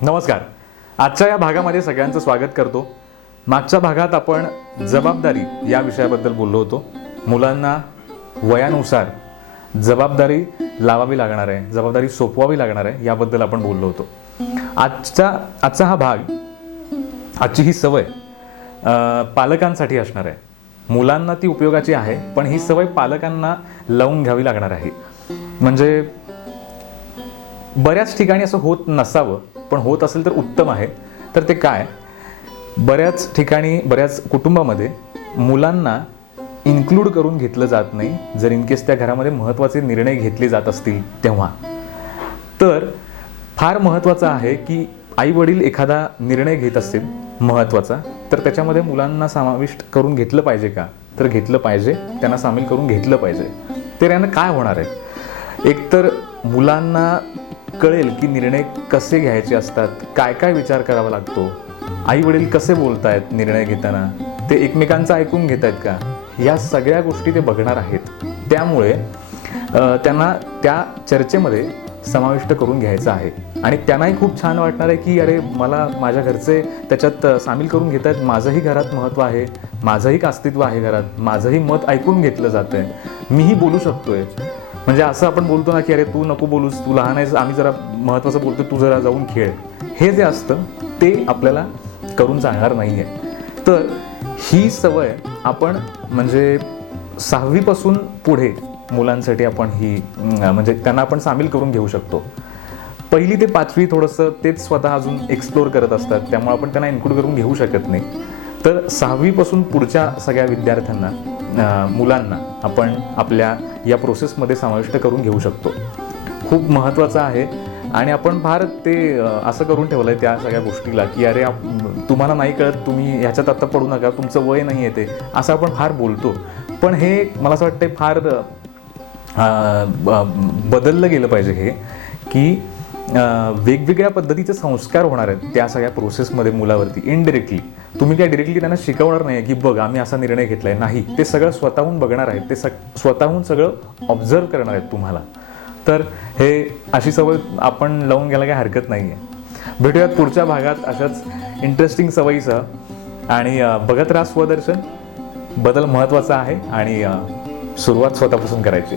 नमस्कार. आजच्या या भागामध्ये सगळ्यांचं स्वागत करतो. मागच्या भागात आपण जबाबदारी या विषयाबद्दल बोललो होतो. मुलांना वयानुसार जबाबदारी लावावी लागणार आहे, जबाबदारी सोपवावी लागणार आहे याबद्दल आपण बोललो होतो. आजचा हा भाग, आजची ही सवय पालकांसाठी असणार आहे. मुलांना ती उपयोगाची आहे, पण ही सवय पालकांना लावून घ्यावी लागणार आहे. म्हणजे बऱ्याच ठिकाणी असं होत नसावं, पण होत असेल तर उत्तम आहे. तर ते काय, बऱ्याच ठिकाणी बऱ्याच कुटुंबामध्ये मुलांना इन्क्लूड करून घेतलं जात नाही. जर इनकेस त्या घरामध्ये महत्त्वाचे निर्णय घेतले जात असतील तेव्हा, तर फार महत्त्वाचं आहे की आई वडील एखादा निर्णय घेत असतील महत्त्वाचा, तर त्याच्यामध्ये मुलांना समाविष्ट करून घेतलं पाहिजे का? तर घेतलं पाहिजे, त्यांना सामील करून घेतलं पाहिजे. तर यानं काय होणार आहे, एकतर मुलांना कळेल की निर्णय कसे घ्यायचे असतात, काय काय विचार करावा लागतो, आई वडील कसे बोलतायत निर्णय घेताना, ते एकमेकांचं ऐकून घेत आहेत का, या सगळ्या गोष्टी ते बघणार आहेत. त्यामुळे त्यांना त्या चर्चेमध्ये समाविष्ट करून घ्यायचं आहे. आणि त्यांनाही खूप छान वाटणार आहे की अरे, मला माझ्या घरचे त्याच्यात सामील करून घेत आहेत, माझंही घरात महत्त्व आहे, माझंही अस्तित्व आहे घरात, माझंही मत ऐकून घेतलं जातं आहे, मीही बोलू शकतोय. म्हणजे असं आपण बोलतो ना की अरे तू नको बोलूस, तू लहान आहेस, आम्ही जरा महत्त्वाचं बोलतो, तू जरा जाऊन खेळ. हे जे असतं ते आपल्याला करून चालणार नाही आहे. तर ही सवय आपण म्हणजे 6वी पासून पुढे मुलांसाठी आपण ही म्हणजे त्यांना आपण सामील करून घेऊ शकतो. 1ली ते 5वी थोडंसं तेच स्वतः अजून एक्सप्लोर करत असतात, त्यामुळे आपण त्यांना इन्क्लूड करून घेऊ शकत नाही. तर 6वी पासून पुढच्या सगळ्या विद्यार्थ्यांना, मुलांना आपण आपल्या या प्रोसेसमध्ये समाविष्ट करून घेऊ शकतो. खूप महत्त्वाचं आहे. आणि आपण फार ते असं करून ठेवलं आहे त्या सगळ्या गोष्टीला की अरे तुम्हाला नाही कळत, तुम्ही ह्याच्यात आता पडू नका, तुमचं वय नाही आहे ते, असं आपण फार बोलतो. पण हे मला असं वाटतं फार बदललं गेलं पाहिजे हे, की वेगवेगळ्या पद्धतीचे संस्कार होणार आहेत त्या सगळ्या प्रोसेसमध्ये मुलावरती इनडिरेक्टली. तुम्ही काय डिरेक्टली त्यांना शिकवणार नाही की बघ आम्ही असा निर्णय घेतलाय, नाही, ते सगळं स्वतःहून बघणार आहेत, ते स्वतःहून सगळं ऑब्झर्व करणार आहेत तुम्हाला. तर हे अशी सवय आपण लावून घ्यायला काही हरकत नाही आहे. भेटूयात पुढच्या भागात अशाच इंटरेस्टिंग सवयीसह. आणि बघत राहा स्वदर्शन. बदल महत्त्वाचा आहे आणि सुरुवात स्वतःपासून करायची.